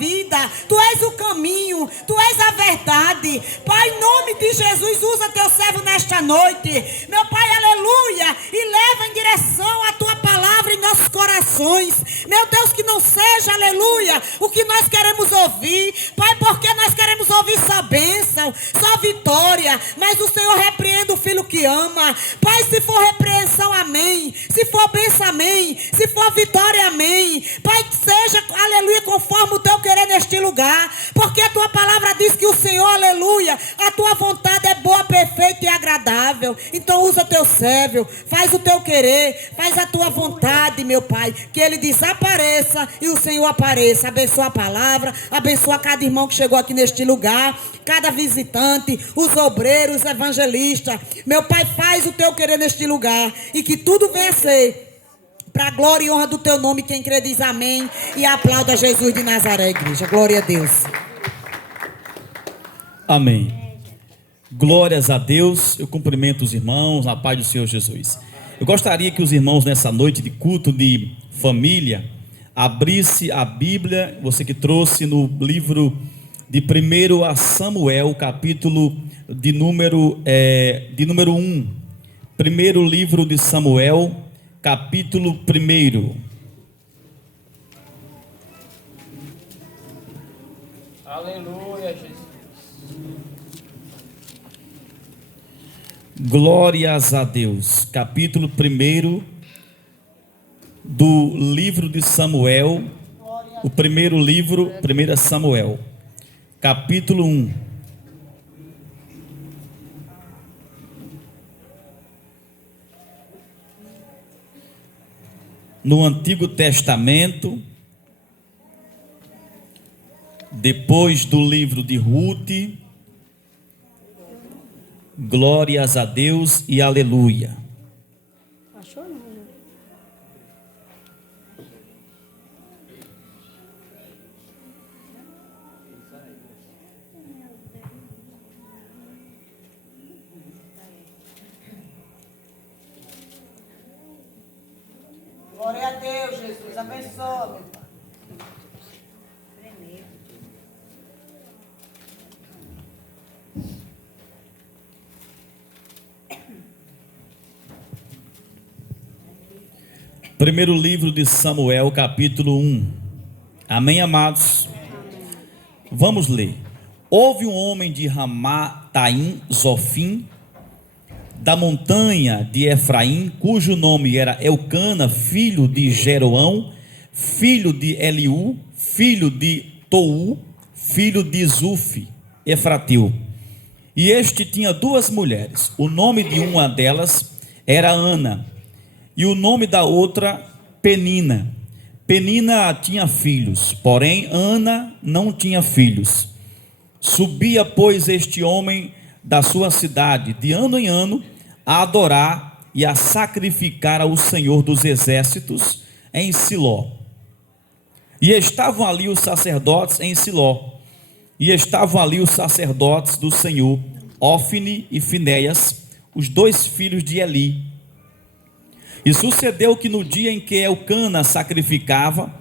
vida, Tu és o caminho, Tu és a verdade. Pai, em nome de Jesus, usa Teu servo nesta noite, meu Pai, aleluia, e leva em direção a Tua palavra em nossos corações, meu Deus, que não seja, aleluia, o que nós queremos ouvir, Pai, porque nós queremos ouvir só bênção, só vitória, mas o Senhor repreende o filho que ama. Pai, se for repreensão, amém, se for bênção, amém, se for vitória, amém. Pai, que seja, aleluia, conforme o Teu querer neste lugar, porque a Tua palavra diz que o Senhor, aleluia, a Tua vontade é boa, perfeita e agradável. Então usa Teu servo, faz o Teu querer, faz a Tua vontade, meu Pai, que ele desapareça e o Senhor apareça. Abençoa a palavra, abençoa cada irmão que chegou aqui neste lugar, cada visitante, os obreiros, os evangelistas. Meu Pai, faz o Teu querer neste lugar e que tudo venha a ser para a glória e honra do Teu nome. Quem crê diz amém e aplauda Jesus de Nazaré, igreja. Glória a Deus. Amém. Glórias a Deus. Eu cumprimento os irmãos na paz do Senhor Jesus. Eu gostaria que os irmãos nessa noite de culto de família abrisse a Bíblia, você que trouxe no livro de 1 a Samuel, capítulo de número 1. Primeiro livro de Samuel, capítulo 1. Aleluia, Jesus. Glórias a Deus. Capítulo 1 do livro de Samuel, o primeiro livro, 1 Samuel, capítulo 1. No Antigo Testamento, depois do livro de Ruth. Glórias a Deus e aleluia. Achou não? Glória a Deus, Jesus. Abençoa, meu Pai. Primeiro livro de Samuel, capítulo 1. Amém, amados? Amém. Vamos ler. Houve um homem de Ramataim, Zofim, da montanha de Efraim, cujo nome era Elcana, filho de Jeroão, filho de Eliú, filho de Tou, filho de Zufi, Efrateu. E este tinha duas mulheres. O nome de uma delas era Ana, e o nome da outra, Penina. Penina tinha filhos, porém Ana não tinha filhos. Subia, pois, este homem da sua cidade, de ano em ano, a adorar e a sacrificar ao Senhor dos Exércitos em Siló. E estavam ali os sacerdotes em Siló, e estavam ali os sacerdotes do Senhor, Ofne e Finéias, os dois filhos de Eli. E sucedeu que no dia em que Elcana sacrificava,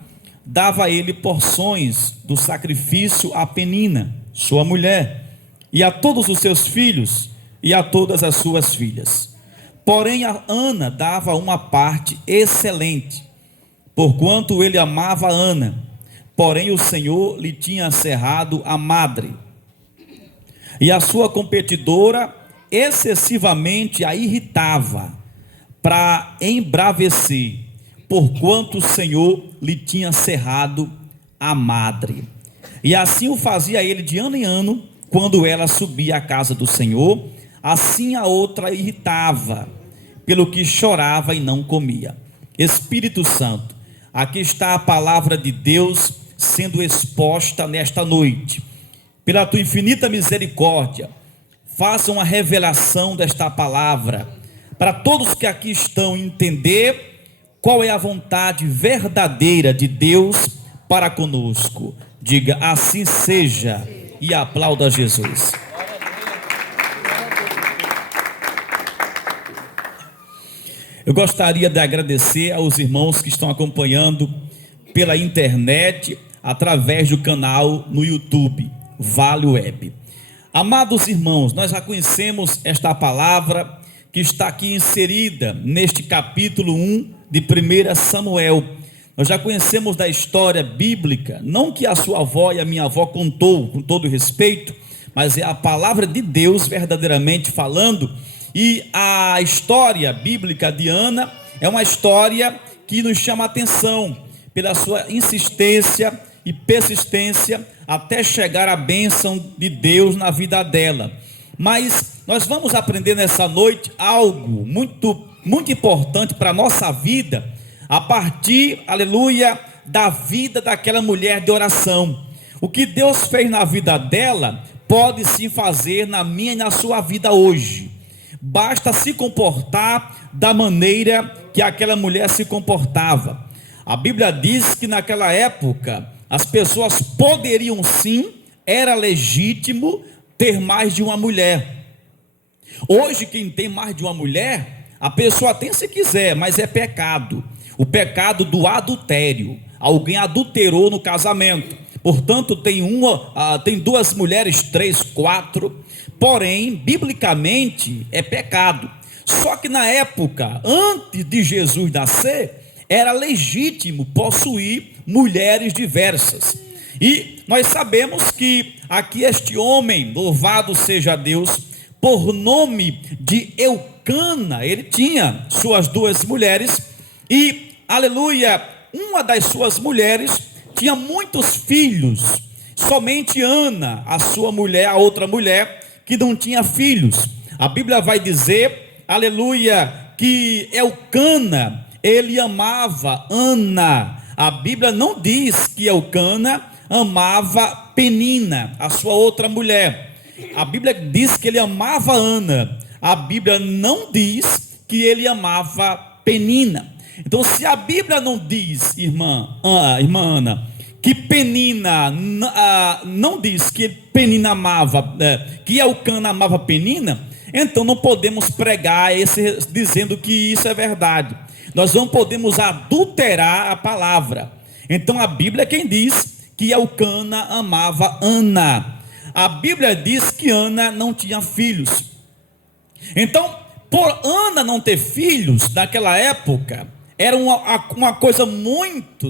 dava a ele porções do sacrifício a Penina, sua mulher, e a todos os seus filhos, e a todas as suas filhas. Porém a Ana dava uma parte excelente, porquanto ele amava Ana, porém o Senhor lhe tinha cerrado a madre. E a sua competidora excessivamente a irritava, para embravecer, porquanto o Senhor lhe tinha cerrado a madre. E assim o fazia ele de ano em ano, quando ela subia à casa do Senhor, assim a outra irritava, pelo que chorava e não comia. Espírito Santo, aqui está a palavra de Deus sendo exposta nesta noite. Pela tua infinita misericórdia, faça uma revelação desta palavra, para todos que aqui estão entender qual é a vontade verdadeira de Deus para conosco. Diga assim seja e aplauda Jesus. Eu gostaria de agradecer aos irmãos que estão acompanhando pela internet através do canal no YouTube, Vale Web. Amados irmãos, nós já conhecemos esta palavra que está aqui inserida neste capítulo 1 de 1 Samuel. Nós já conhecemos da história bíblica, não que a sua avó e a minha avó contou, com todo respeito, mas é a palavra de Deus verdadeiramente falando. E a história bíblica de Ana é uma história que nos chama a atenção pela sua insistência e persistência até chegar à bênção de Deus na vida dela. Mas nós vamos aprender nessa noite algo muito importante para a nossa vida, a partir, aleluia, da vida daquela mulher de oração. O que Deus fez na vida dela, pode sim fazer na minha e na sua vida hoje. Basta se comportar da maneira que aquela mulher se comportava. A Bíblia diz que naquela época as pessoas poderiam sim, era legítimo ter mais de uma mulher. Hoje quem tem mais de uma mulher, a pessoa tem se quiser, mas é pecado. O pecado do adultério. Alguém adulterou no casamento. Portanto, tem duas mulheres, 3, 4. Porém, biblicamente, é pecado. Só que na época, antes de Jesus nascer, era legítimo possuir mulheres diversas. E nós sabemos que aqui este homem, louvado seja Deus, por nome de Eucana, ele tinha suas 2 mulheres e, aleluia, uma das suas mulheres tinha muitos filhos. Somente Ana, a sua mulher, a outra mulher, que não tinha filhos. A Bíblia vai dizer, aleluia, que Eucana, ele amava Ana. A Bíblia não diz que Eucana amava Penina, a sua outra mulher. A Bíblia diz que ele amava Ana. A Bíblia não diz que ele amava Penina. Então, se a Bíblia não diz, irmã Ana, que Penina, não diz que Penina amava, que Eucana amava Penina, então não podemos pregar dizendo que isso é verdade. Nós não podemos adulterar a palavra. Então a Bíblia é quem diz que Eucana amava Ana. A Bíblia diz que Ana não tinha filhos. Então, por Ana não ter filhos naquela época, era uma coisa muito,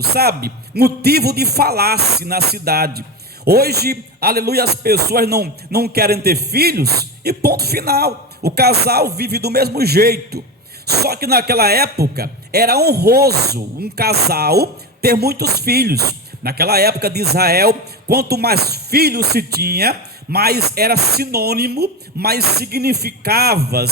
motivo de falar-se na cidade. Hoje, aleluia, as pessoas não querem ter filhos e ponto final. O casal vive do mesmo jeito. Só que naquela época era honroso um casal ter muitos filhos. Naquela época de Israel, quanto mais filhos se tinha, mais era sinônimo, mais significava,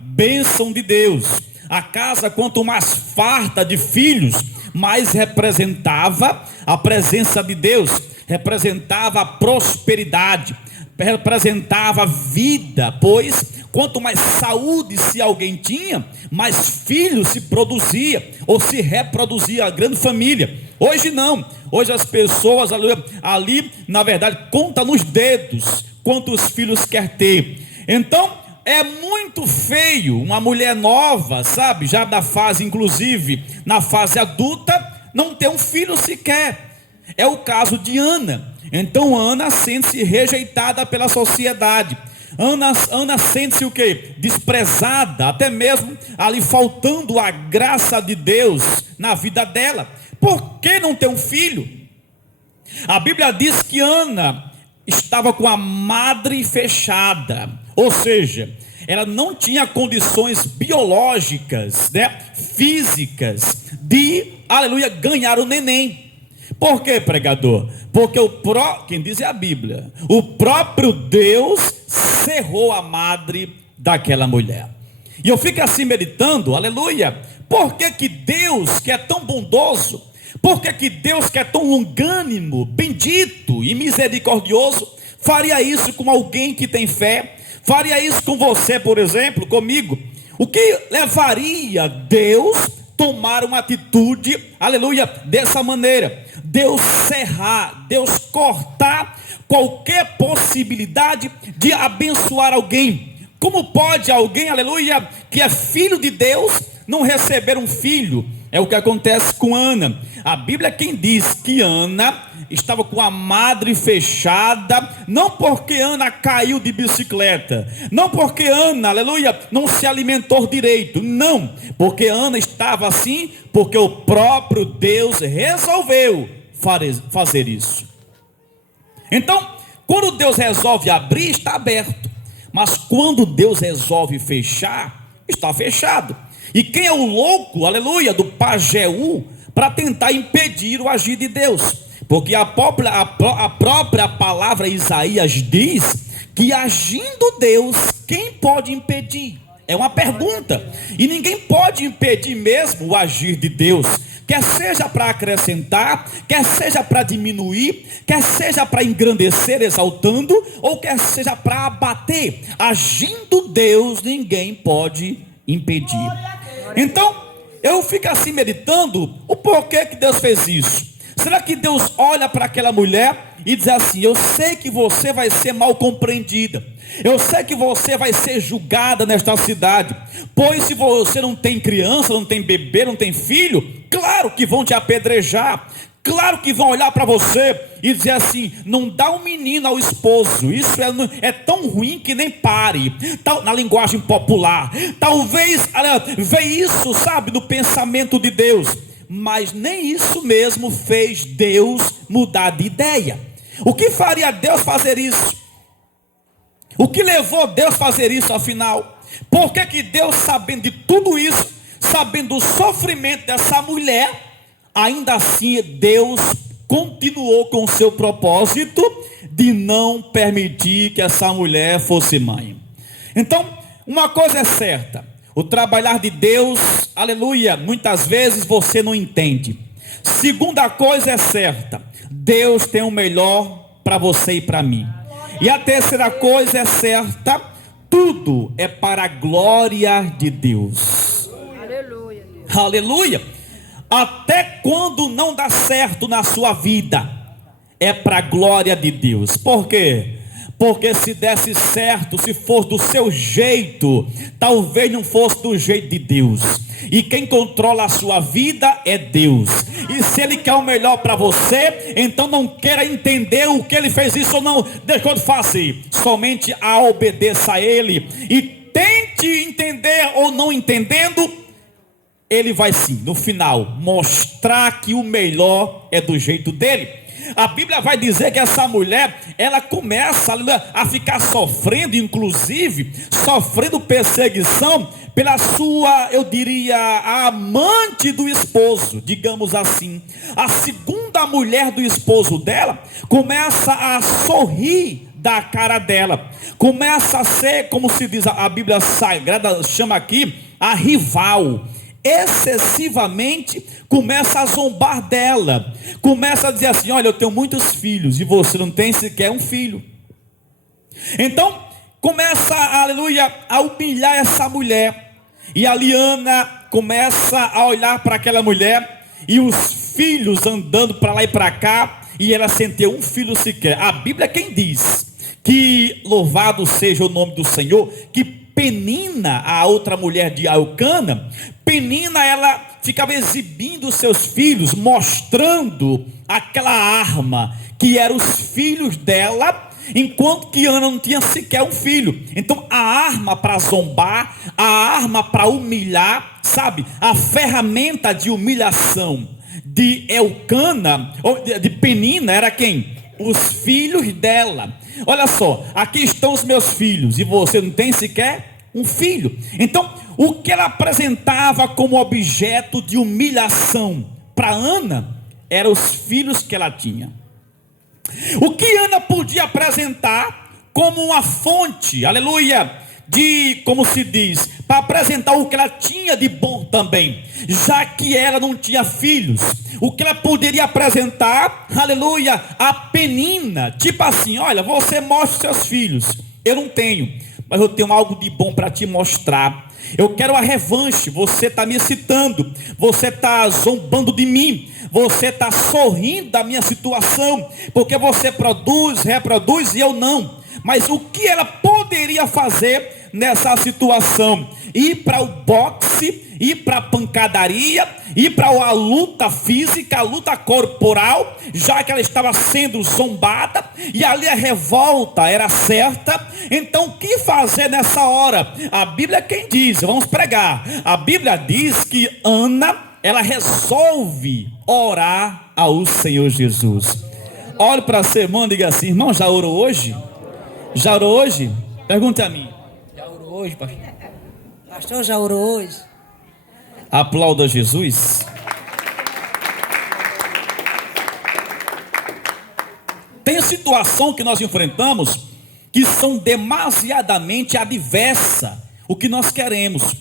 bênção de Deus. A casa, quanto mais farta de filhos, mais representava a presença de Deus, representava a prosperidade, representava vida, pois quanto mais saúde se alguém tinha, mais filhos se produzia ou se reproduzia a grande família. Hoje não, hoje as pessoas ali na verdade conta nos dedos quantos filhos quer ter. Então é muito feio uma mulher nova, já da fase, inclusive na fase adulta, não ter um filho sequer. É o caso de Ana. Então Ana sente-se rejeitada pela sociedade. Ana sente-se o quê? Desprezada, até mesmo ali faltando a graça de Deus na vida dela. Por que não ter um filho? A Bíblia diz que Ana estava com a madre fechada, ou seja, ela não tinha condições biológicas, físicas, de, aleluia, ganhar o neném. Por quê, pregador? Porque quem diz é a Bíblia, o próprio Deus cerrou a madre daquela mulher. E eu fico assim meditando, aleluia, por que Deus, que é tão bondoso, por que Deus, que é tão longânimo, bendito e misericordioso, faria isso com alguém que tem fé? Faria isso com você, por exemplo, comigo? O que levaria Deus tomar uma atitude, aleluia, dessa maneira? Deus cerrar, Deus cortar qualquer possibilidade de abençoar alguém. Como pode alguém, aleluia, que é filho de Deus, não receber um filho? É o que acontece com Ana. A Bíblia é quem diz que Ana, estava com a madre fechada, não porque Ana caiu de bicicleta, não porque Ana, aleluia, não se alimentou direito, não, porque Ana estava assim, porque o próprio Deus resolveu fazer isso. Então, quando Deus resolve abrir, está aberto, mas quando Deus resolve fechar, está fechado. E quem é o louco, aleluia, do Pajeú, para tentar impedir o agir de Deus? Porque a própria palavra Isaías diz que agindo Deus, quem pode impedir? É uma pergunta. E ninguém pode impedir mesmo o agir de Deus, quer seja para acrescentar, quer seja para diminuir, quer seja para engrandecer, exaltando, ou quer seja para abater. Agindo Deus, ninguém pode impedir. Então, eu fico assim meditando, o porquê que Deus fez isso? Será que Deus olha para aquela mulher e diz assim: eu sei que você vai ser mal compreendida, eu sei que você vai ser julgada nesta cidade, pois se você não tem criança, não tem bebê, não tem filho, claro que vão te apedrejar, claro que vão olhar para você e dizer assim: não dá um menino ao esposo, isso é tão ruim que nem pare, na linguagem popular. Talvez vê isso, sabe, no pensamento de Deus, mas nem isso mesmo fez Deus mudar de ideia. O que faria Deus fazer isso? O que levou Deus a fazer isso afinal? Por que Deus, sabendo de tudo isso, sabendo do sofrimento dessa mulher, ainda assim Deus continuou com o seu propósito de não permitir que essa mulher fosse mãe? Então, uma coisa é certa: o trabalhar de Deus, aleluia, muitas vezes você não entende. Segunda coisa é certa: Deus tem o melhor para você e para mim. E a terceira coisa é certa: tudo é para a glória de Deus. Aleluia. Aleluia. Até quando não dá certo na sua vida, é para a glória de Deus. Por quê? Porque se desse certo, se fosse do seu jeito, talvez não fosse do jeito de Deus. E quem controla a sua vida é Deus. E se Ele quer o melhor para você, então não queira entender o que Ele fez isso ou não deixou de fazer. Somente obedeça a Ele. E tente entender ou não entendendo, Ele vai sim, no final, mostrar que o melhor é do jeito dele. A Bíblia vai dizer que essa mulher, ela começa a ficar sofrendo, inclusive, sofrendo perseguição pela sua, eu diria, a amante do esposo, digamos assim. A segunda mulher do esposo dela começa a sorrir da cara dela, começa a ser, como se diz a Bíblia Sagrada, chama aqui, a rival. Excessivamente começa a zombar dela, começa a dizer assim: olha, eu tenho muitos filhos e você não tem sequer um filho. Então começa, aleluia, a humilhar essa mulher. E a Liana começa a olhar para aquela mulher e os filhos andando para lá e para cá, e ela sem ter um filho sequer. A Bíblia quem diz que louvado seja o nome do Senhor, que Penina, a outra mulher de Elcana, Penina, ela ficava exibindo os seus filhos, mostrando aquela arma que eram os filhos dela, enquanto que Ana não tinha sequer um filho. Então a arma para zombar, a arma para humilhar, sabe, a ferramenta de humilhação de Elcana, ou de Penina, era quem? Os filhos dela. Olha só, aqui estão os meus filhos e você não tem sequer um filho. Então, o que ela apresentava como objeto de humilhação para Ana eram os filhos que ela tinha. O que Ana podia apresentar como uma fonte, aleluia, de, como se diz, para apresentar o que ela tinha de bom também, já que ela não tinha filhos. O que ela poderia apresentar, aleluia, a Penina, tipo assim: olha, você mostra seus filhos, eu não tenho, mas eu tenho algo de bom para te mostrar. Eu quero a revanche, você está me excitando, você está zombando de mim, você está sorrindo da minha situação, porque você produz, reproduz e eu não. Mas o que ela poderia fazer nessa situação? Ir para o boxe, ir para a pancadaria, ir para a luta física, a luta corporal, já que ela estava sendo zombada, e ali a revolta era certa. Então o que fazer nessa hora? A Bíblia quem diz, vamos pregar, a Bíblia diz que Ana, ela resolve orar ao Senhor Jesus. Olhe para seu irmão e diga assim: irmão, já orou hoje? Já orou hoje? Pergunte a mim. Já orou hoje, pastor? Pastor, já orou hoje? Aplauda Jesus. Tem situação que nós enfrentamos que são demasiadamente adversas o que nós queremos.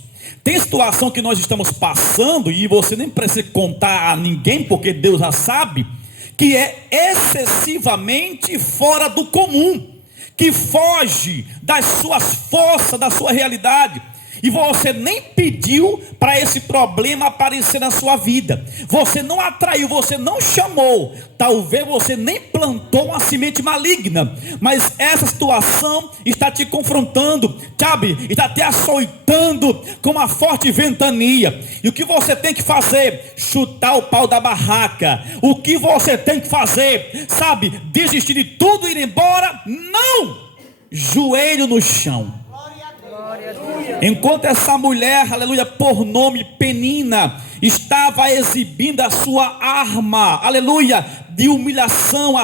Tem situação que nós estamos passando e você nem precisa contar a ninguém, porque Deus já sabe, que é excessivamente fora do comum, que foge das suas forças, da sua realidade. E você nem pediu para esse problema aparecer na sua vida. Você não atraiu, você não chamou. Talvez você nem plantou uma semente maligna. Mas essa situação está te confrontando, sabe? Está te açoitando com uma forte ventania. E o que você tem que fazer? Chutar o pau da barraca. O que você tem que fazer? Sabe? Desistir de tudo e ir embora? Não! Joelho no chão. Enquanto essa mulher, aleluia, por nome Penina, estava exibindo a sua arma, aleluia, de humilhação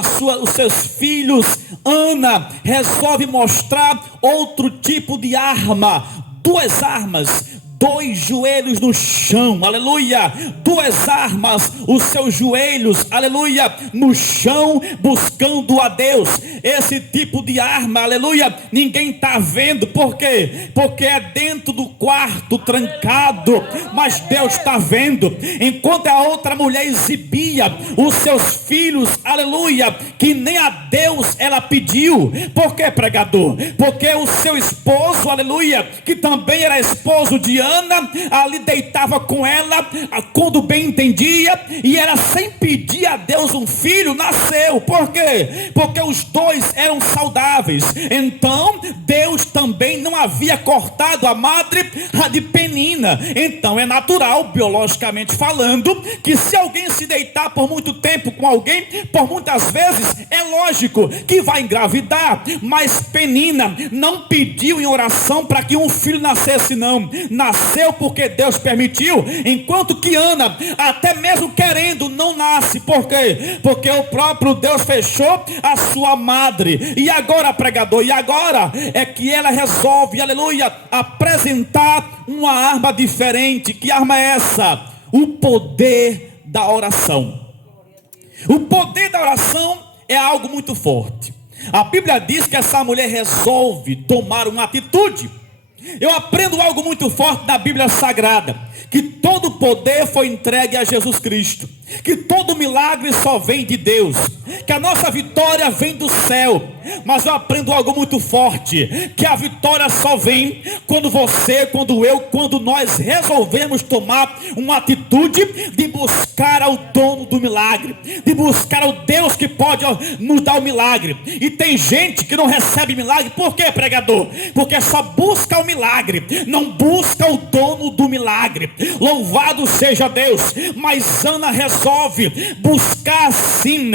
os seus filhos, Ana resolve mostrar outro tipo de arma, duas armas, dois joelhos no chão, aleluia, duas armas, os seus joelhos, aleluia, no chão, buscando a Deus. Esse tipo de arma, aleluia, ninguém está vendo. Por quê? Porque é dentro do quarto, trancado, mas Deus está vendo. Enquanto a outra mulher exibia os seus filhos, aleluia, que nem a Deus ela pediu. Por quê, pregador? Porque o seu esposo, aleluia, que também era esposo de Ana, ali deitava com ela, quando bem entendia, e ela sem pedir a Deus um filho, nasceu. Por quê? Porque os dois eram saudáveis. Então Deus também não havia cortado a madre de Penina. Então é natural, biologicamente falando, que se alguém se deitar por muito tempo com alguém, por muitas vezes, é lógico que vai engravidar. Mas Penina não pediu em oração para que um filho nascesse, não. Nasceu porque Deus permitiu, enquanto que Ana, até mesmo querendo, não nasce. Por quê? Porque o próprio Deus fechou a sua madre. E agora, pregador, e agora é que ela resolve, aleluia, apresentar uma arma diferente. Que arma é essa? O poder da oração. O poder da oração é algo muito forte. A Bíblia diz que essa mulher resolve tomar uma atitude. Eu aprendo algo muito forte da Bíblia Sagrada, que todo poder foi entregue a Jesus Cristo, que todo milagre só vem de Deus, que a nossa vitória vem do céu. Mas eu aprendo algo muito forte, que a vitória só vem quando você, quando eu, quando nós resolvemos tomar uma atitude de buscar ao dono do milagre, de buscar ao Deus que pode nos dar o milagre. E tem gente que não recebe milagre. Por quê, pregador? Porque só busca o milagre, não busca o dono do milagre. Louvado seja Deus. Mas Ana resolve buscar sim,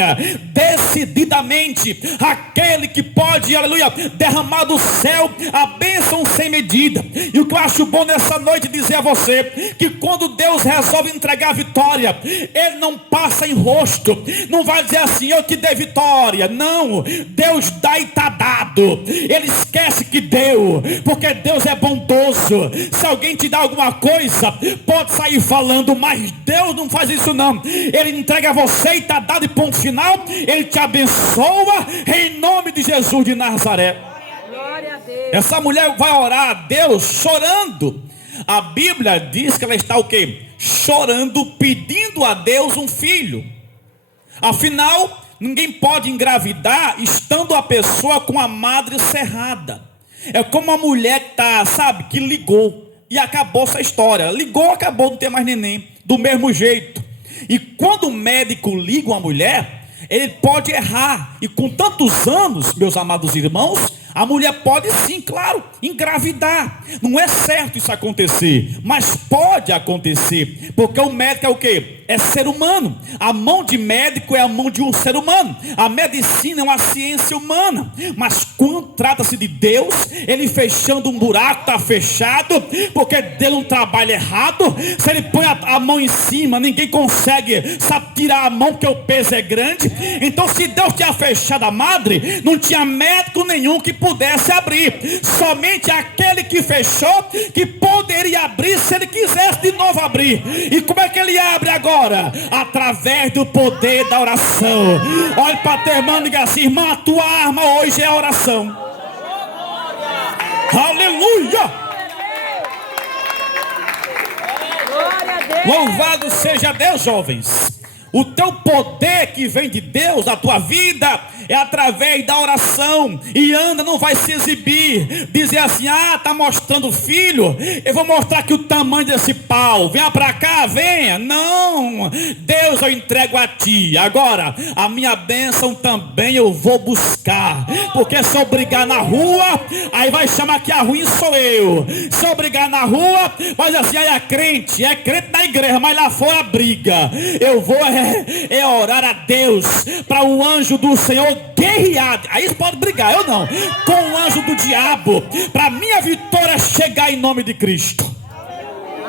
decididamente, aquele que pode, aleluia, derramar do céu a bênção sem medida. E o que eu acho bom nessa noite dizer a você, que quando Deus resolve entregar a vitória, Ele não passa em rosto, não vai dizer assim: eu te dei vitória. Não, Deus dá e está dado. Ele esquece que deu, porque Deus é bondoso. Se alguém te dá alguma coisa, pode sair falando, mas Deus não faz isso não. Ele entrega a você e está dado, e ponto final. Ele te abençoa em nome de Jesus de Nazaré. Glória a Deus. Essa mulher vai orar a Deus chorando. A Bíblia diz que ela está o quê? Chorando, pedindo a Deus um filho. Afinal, ninguém pode engravidar estando a pessoa com a madre cerrada. É como uma mulher que está, sabe, que ligou e acabou essa história. Ligou, acabou, não tem mais neném. Do mesmo jeito. E quando o médico liga uma mulher, ele pode errar. E com tantos anos, meus amados irmãos, A mulher pode sim, claro, engravidar. Não é certo isso acontecer, mas pode acontecer, porque o médico é o quê? É ser humano. A mão de médico é a mão de um ser humano. A medicina é uma ciência humana. Mas quando trata-se de Deus, Ele fechando um buraco, está fechado, porque Deus não trabalha errado. Se Ele põe a mão em cima, ninguém consegue, sabe, tirar a mão, porque o peso é grande. Então, se Deus tinha fechado a madre, não tinha médico nenhum que pudesse abrir. Somente aquele que fechou, que poderia abrir se Ele quisesse de novo abrir. E como é que Ele abre agora? Através do poder da oração. Olha para teu irmão e diga assim: irmão, a tua arma hoje é a oração. Aleluia! Louvado seja Deus, jovens. O teu poder que vem de Deus, a tua vida, é através da oração. E Ana não vai se exibir, dizer assim: ah, está mostrando o filho, eu vou mostrar aqui o tamanho desse pau, venha para cá, venha. Não, Deus, eu entrego a ti. Agora, a minha bênção também eu vou buscar, porque se eu brigar na rua, aí vai chamar que a ruim sou eu. Se eu brigar na rua, vai dizer assim: aí é crente na igreja, mas lá fora briga. Eu vou orar a Deus para o anjo do Senhor guerrear. Aí você pode brigar, eu não, com o anjo do diabo, para minha vitória chegar em nome de Cristo.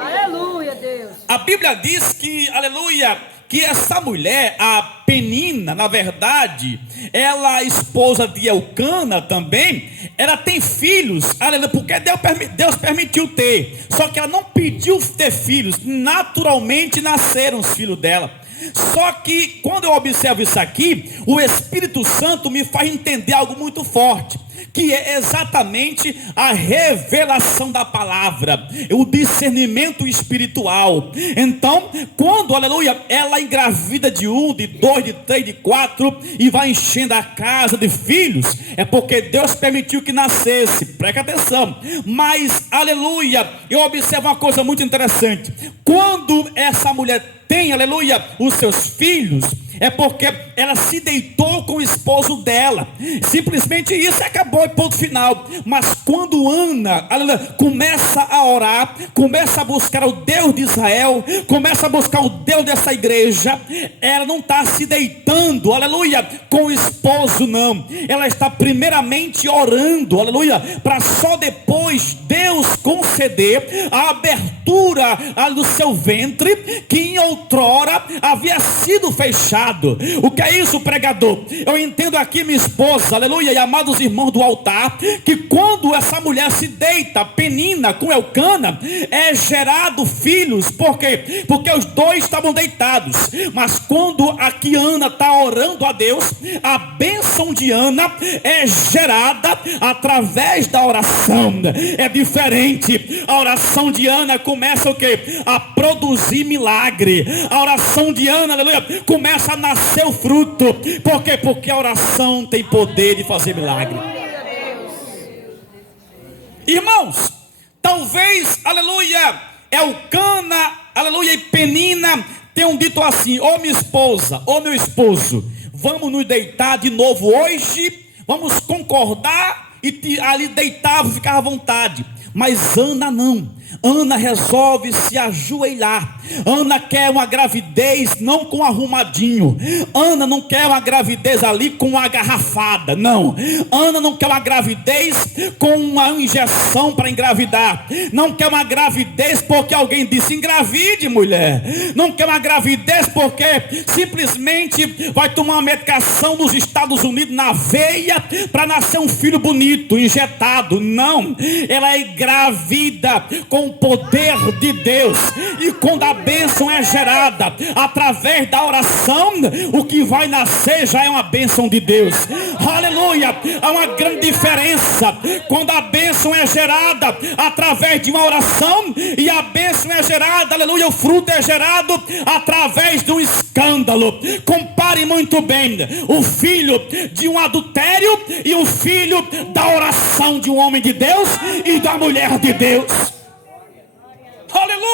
Aleluia, Deus. A Bíblia diz que, aleluia, que essa mulher, a Penina, na verdade, ela, esposa de Elcana também, ela tem filhos, aleluia, porque Deus permitiu ter, só que ela não pediu ter filhos, naturalmente nasceram os filhos dela. Só que quando eu observo isso aqui, o Espírito Santo me faz entender algo muito forte, que é exatamente a revelação da palavra, o discernimento espiritual. Então, quando, aleluia, ela engravida de 1, de 2, de 3, de 4 e vai enchendo a casa de filhos, é porque Deus permitiu que nascesse. Preste atenção. Mas, aleluia, eu observo uma coisa muito interessante. Quando essa mulher tem, aleluia, os seus filhos, é porque ela se deitou com o esposo dela. Simplesmente isso, acabou e ponto final. Mas quando Ana, aleluia, começa a orar, começa a buscar o Deus de Israel, começa a buscar o Deus dessa igreja, ela não está se deitando, aleluia, com o esposo, não. Ela está primeiramente orando, aleluia, para só depois Deus conceder a abertura do seu ventre, que em outrora havia sido fechado. O que é isso, pregador? Eu entendo aqui, minha esposa, aleluia, e amados irmãos do altar, que quando essa mulher se deita, Penina com Elcana, é gerado filhos. Por quê? Porque os dois estavam deitados. Mas quando aqui Ana está orando a Deus, a bênção de Ana é gerada através da oração. É diferente. A oração de Ana começa o quê? A produzir milagre. A oração de Ana, aleluia, começa a nascer o fruto. Por quê? Porque a oração tem poder de fazer milagre. Irmãos, talvez, aleluia, Elcana, aleluia, e Penina tenham dito assim: ô minha esposa, ô meu esposo, vamos nos deitar de novo hoje, vamos concordar e ali deitar, ficar à vontade. Mas Ana não. Ana resolve se ajoelhar. Ana quer uma gravidez não com arrumadinho. Ana não quer uma gravidez ali com uma garrafada. Não. Ana não quer uma gravidez com uma injeção para engravidar. Não quer uma gravidez porque alguém disse engravide, mulher. Não quer uma gravidez porque simplesmente vai tomar uma medicação nos Estados Unidos na veia para nascer um filho bonito, injetado. Não. Ela é engravida com o poder de Deus. E quando a bênção é gerada através da oração, o que vai nascer já é uma bênção de Deus. Aleluia. Há uma grande diferença quando a bênção é gerada através de uma oração e a bênção é gerada, aleluia, o fruto é gerado através do escândalo. Compare muito bem o filho de um adultério e o filho da oração de um homem de Deus e da mulher de Deus. Aleluia!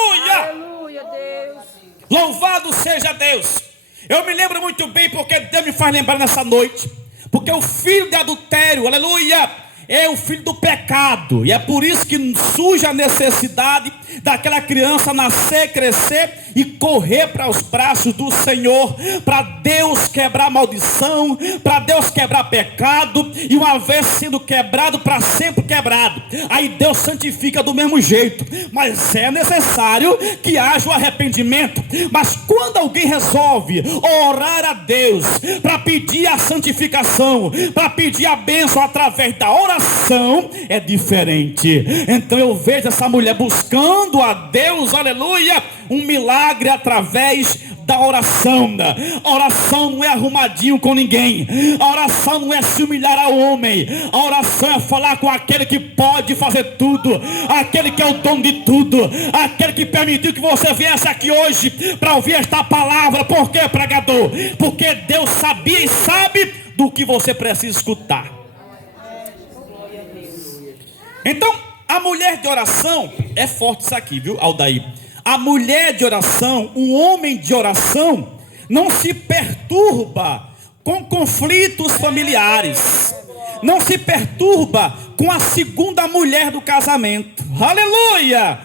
Aleluia, Deus. Louvado seja Deus. Eu me lembro muito bem porque Deus me faz lembrar nessa noite. Porque o filho de adultério, aleluia, é o filho do pecado, e é por isso que surge a necessidade daquela criança nascer, crescer e correr para os braços do Senhor, para Deus quebrar maldição, para Deus quebrar pecado, e uma vez sendo quebrado, para sempre quebrado, aí Deus santifica do mesmo jeito, mas é necessário que haja o arrependimento. Mas quando alguém resolve orar a Deus, para pedir a santificação, para pedir a bênção através da oração, é diferente. Então eu vejo essa mulher buscando a Deus, aleluia, um milagre através da oração. A oração não é arrumadinho com ninguém, a oração não é se humilhar ao homem, a oração é falar com aquele que pode fazer tudo, aquele que é o dono de tudo, aquele que permitiu que você viesse aqui hoje para ouvir esta palavra. Por quê, pregador? Porque Deus sabia e sabe do que você precisa escutar. Então, a mulher de oração, é forte isso aqui, viu, Aldair? A mulher de oração, o homem de oração, não se perturba com conflitos familiares, não se perturba com a segunda mulher do casamento. Aleluia!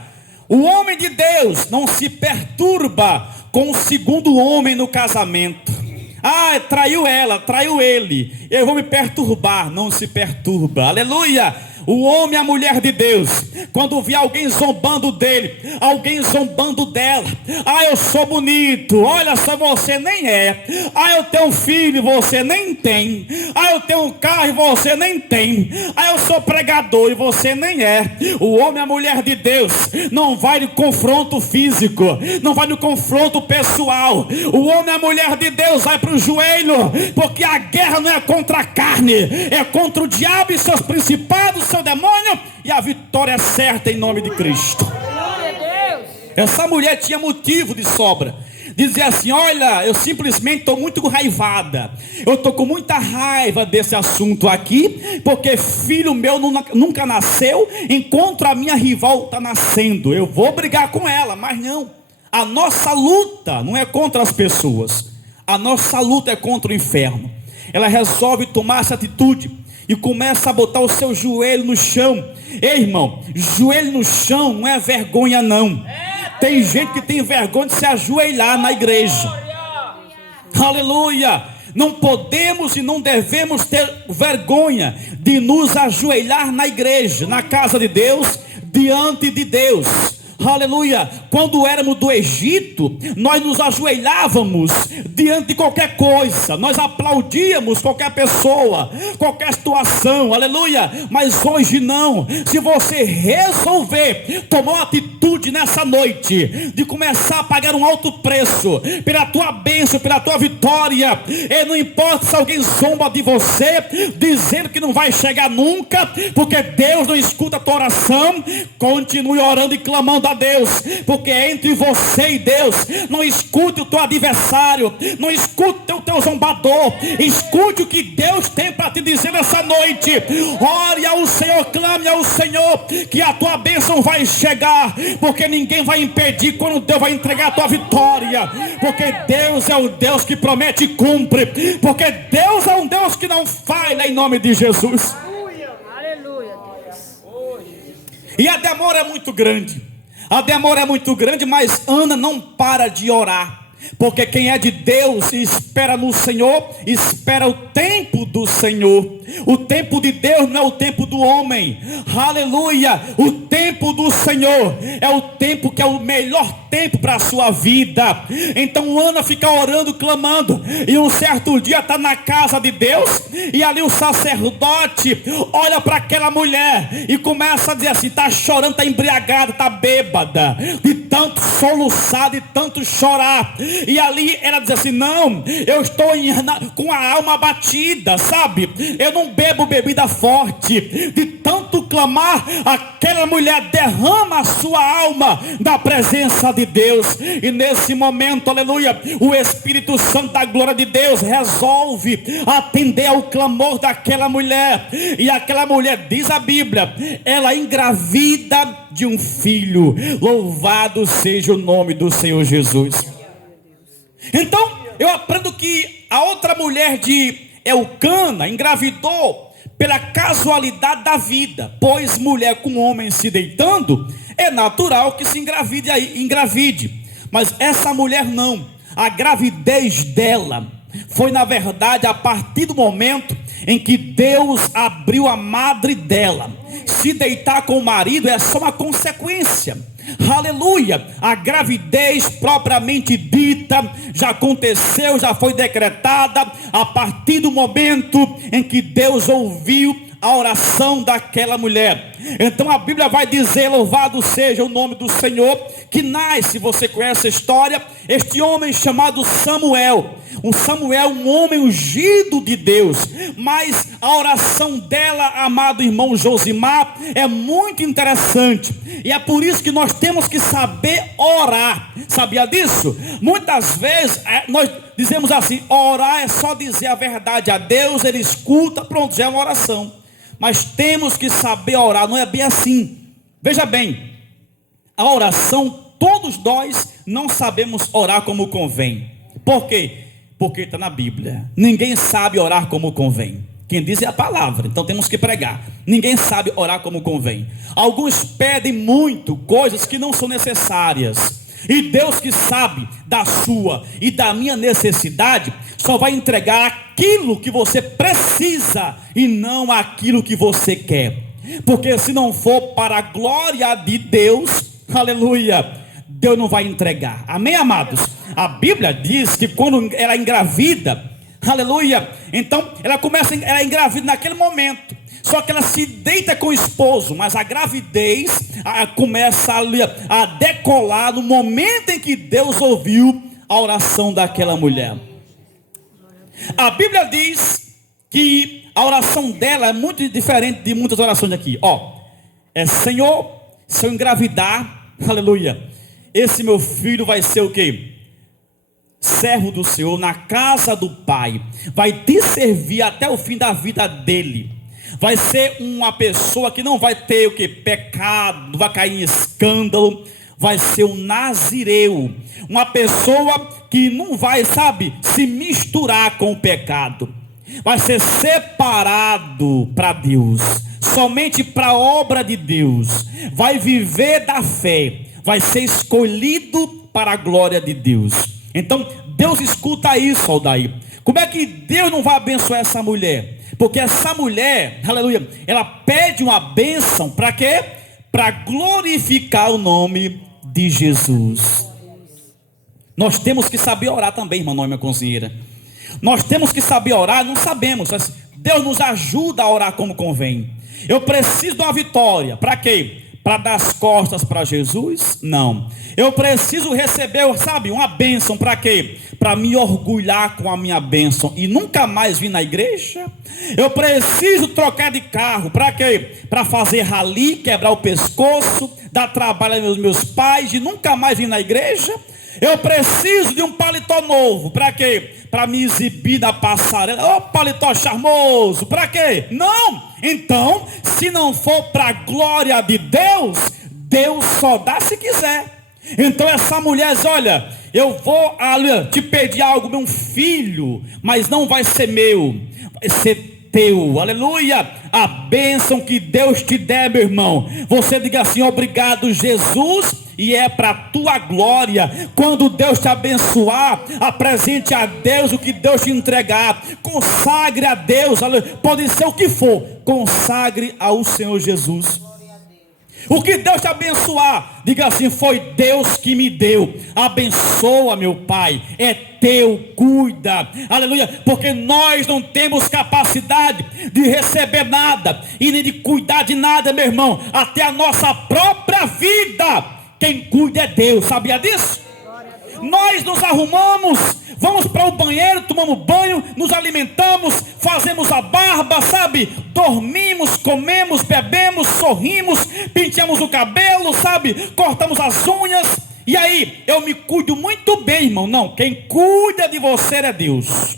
O homem de Deus não se perturba com o segundo homem no casamento. Ah, traiu ela, traiu ele, eu vou me perturbar. Não se perturba, aleluia. O homem e a mulher de Deus, quando vê alguém zombando dele, alguém zombando dela, ah, eu sou bonito, olha só, você nem é. Ah, eu tenho um filho, você nem tem. Ah, eu tenho um carro e você nem tem. Ah, eu sou pregador e você nem é. O homem e a mulher de Deus não vai no confronto físico, não vai no confronto pessoal. O homem e a mulher de Deus vai para o joelho, porque a guerra não é contra a carne, é contra o diabo e seus principados, seu demônio, e a vitória é certa em nome de Cristo. Essa mulher tinha motivo de sobra. Dizia assim: olha, eu simplesmente estou muito raivada, eu estou com muita raiva desse assunto aqui, porque filho meu nunca nasceu, enquanto a minha rival está nascendo. Eu vou brigar com ela. Mas não, a nossa luta não é contra as pessoas, a nossa luta é contra o inferno. Ela resolve tomar essa atitude e começa a botar o seu joelho no chão. Ei, irmão, joelho no chão não é vergonha, não. Tem gente que tem vergonha de se ajoelhar na igreja. Aleluia. Não podemos e não devemos ter vergonha de nos ajoelhar na igreja, na casa de Deus, diante de Deus. Aleluia. Quando éramos do Egito, nós nos ajoelhávamos diante de qualquer coisa, nós aplaudíamos qualquer pessoa, qualquer situação, aleluia. Mas hoje não. Se você resolver tomar uma atitude nessa noite de começar a pagar um alto preço pela tua bênção, pela tua vitória, e não importa se alguém zomba de você, dizendo que não vai chegar nunca, porque Deus não escuta a tua oração, continue orando e clamando a Deus, porque é entre você e Deus. Não escute o teu adversário, não escute o teu zombador, escute o que Deus tem para te dizer nessa noite. Ore ao Senhor, clame ao Senhor, que a tua bênção vai chegar, porque ninguém vai impedir quando Deus vai entregar a tua vitória, porque Deus é o Deus que promete e cumpre, porque Deus é um Deus que não falha, em nome de Jesus. Aleluia. E a demora é muito grande. A demora é muito grande, mas Ana não para de orar. Porque quem é de Deus e espera no Senhor, espera o tempo do Senhor. O tempo de Deus não é o tempo do homem. Aleluia. O tempo do Senhor é o tempo que é o melhor tempo para a sua vida. Então Ana fica orando, clamando. E um certo dia está na casa de Deus, e ali o sacerdote olha para aquela mulher e começa a dizer assim: está chorando, está embriagada, está bêbada, de tanto soluçar, de tanto chorar. E ali ela diz assim: não, eu estou com a alma abatida, sabe? Eu não bebo bebida forte. De tanto clamar, aquela mulher derrama a sua alma na presença de Deus. E nesse momento, aleluia, o Espírito Santo da glória de Deus resolve atender ao clamor daquela mulher. E aquela mulher, diz a Bíblia, ela engravida de um filho. Louvado seja o nome do Senhor Jesus. Então eu aprendo que a outra mulher de Elcana engravidou pela casualidade da vida, pois mulher com homem se deitando, é natural que se engravide. Mas essa mulher não, a gravidez dela foi na verdade a partir do momento em que Deus abriu a madre dela. Se deitar com o marido é só uma consequência. Aleluia, a gravidez propriamente dita já aconteceu, já foi decretada a partir do momento em que Deus ouviu a oração daquela mulher. Então a Bíblia vai dizer, louvado seja o nome do Senhor, que nasce, você conhece a história, este homem chamado Samuel, um homem ungido de Deus. Mas a oração dela, amado irmão Josimar, é muito interessante, e é por isso que nós temos que saber orar. Sabia disso? Muitas vezes nós dizemos assim: orar é só dizer a verdade a Deus, Ele escuta, pronto, já é uma oração. Mas temos que saber orar, não é bem assim. Veja bem, a oração, todos nós não sabemos orar como convém. Por quê? Porque está na Bíblia. Ninguém sabe orar como convém. Quem diz é a palavra, então temos que pregar. Ninguém sabe orar como convém. Alguns pedem muito coisas que não são necessárias. E Deus, que sabe da sua e da minha necessidade, só vai entregar aquilo que você precisa e não aquilo que você quer. Porque se não for para a glória de Deus, aleluia, Deus não vai entregar. Amém, amados? A Bíblia diz que quando ela engravida, aleluia, então ela engravida naquele momento. Só que ela se deita com o esposo, mas a gravidez começa a decolar no momento em que Deus ouviu a oração daquela mulher. A Bíblia diz que a oração dela é muito diferente de muitas orações aqui. Senhor, se eu engravidar, aleluia, esse meu filho vai ser o quê? Servo do Senhor na casa do Pai, vai te servir até o fim da vida dele. Vai ser uma pessoa que não vai ter o que? Pecado, não vai cair em escândalo. Vai ser um nazireu, uma pessoa que não vai, se misturar com o pecado. Vai ser separado para Deus, somente para a obra de Deus. Vai viver da fé, vai ser escolhido para a glória de Deus. Então Deus escuta isso, Aldair. Como é que Deus não vai abençoar essa mulher? Porque essa mulher, aleluia, ela pede uma bênção para quê? Para glorificar o nome de Jesus. Nós temos que saber orar também, irmã Noêmia Cozinheira. Nós temos que saber orar, não sabemos. Deus nos ajuda a orar como convém. Eu preciso de uma vitória, para quê? Para dar as costas para Jesus? Não. Eu preciso receber, uma bênção, para quê? Para me orgulhar com a minha bênção e nunca mais vir na igreja? Eu preciso trocar de carro, para quê? Para fazer rali, quebrar o pescoço, dar trabalho aos meus pais e nunca mais vir na igreja? Eu preciso de um paletó novo, para quê? Para me exibir na passarela. Paletó charmoso, para quê? Não! Então, se não for para a glória de Deus, Deus só dá se quiser. Então essa mulher diz: olha, eu vou te pedir algo, meu filho, mas não vai ser meu, vai ser teu. Aleluia. A bênção que Deus te der, meu irmão, você diga assim: obrigado, Jesus, e é para a tua glória. Quando Deus te abençoar, apresente a Deus o que Deus te entregar. Consagre a Deus, pode ser o que for, consagre ao Senhor Jesus. O que Deus te abençoar, diga assim: foi Deus que me deu. Abençoa, meu Pai, é teu, cuida, aleluia. Porque nós não temos capacidade de receber nada e nem de cuidar de nada, meu irmão. Até a nossa própria vida, quem cuida é Deus. Sabia disso? Nós nos arrumamos, vamos para o banheiro, tomamos banho, nos alimentamos, fazemos a barba, dormimos, comemos, bebemos, sorrimos, penteamos o cabelo, cortamos as unhas. E aí, eu me cuido muito bem, irmão? Não, quem cuida de você é Deus.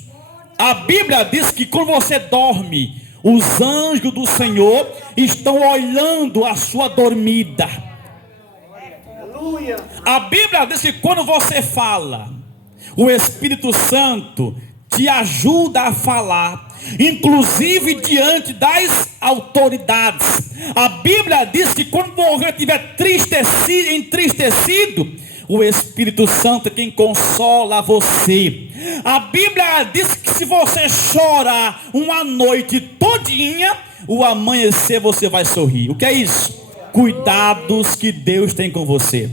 A Bíblia diz que quando você dorme, os anjos do Senhor estão olhando a sua dormida. A Bíblia diz que quando você fala, o Espírito Santo te ajuda a falar, inclusive diante das autoridades. A Bíblia diz que quando você estiver entristecido, o Espírito Santo é quem consola você. A Bíblia diz que se você chorar uma noite todinha, o amanhecer você vai sorrir. O que é isso? Cuidados que Deus tem com você.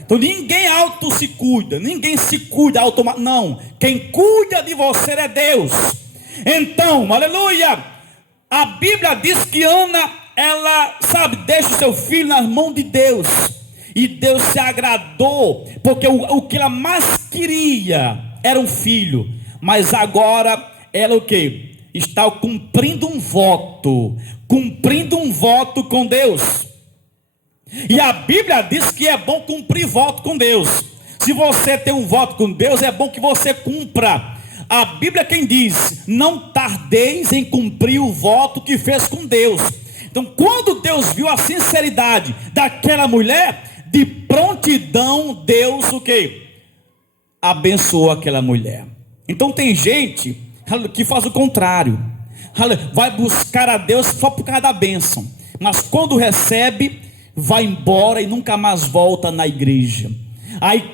Então ninguém se cuida, ninguém se cuida automaticamente. Não, quem cuida de você é Deus. Então, aleluia, a Bíblia diz que Ana, ela, deixa o seu filho nas mãos de Deus. E Deus se agradou, porque o que ela mais queria era um filho. Mas agora ela o quê? Está cumprindo um voto com Deus. E a Bíblia diz que é bom cumprir voto com Deus. Se você tem um voto com Deus, é bom que você cumpra. A Bíblia quem diz: não tardeis em cumprir o voto que fez com Deus. Então quando Deus viu a sinceridade daquela mulher, de prontidão Deus o quê? Abençoou aquela mulher. Então tem gente que faz o contrário, vai buscar a Deus só por causa da bênção, mas quando recebe, vai embora e nunca mais volta na igreja. Aí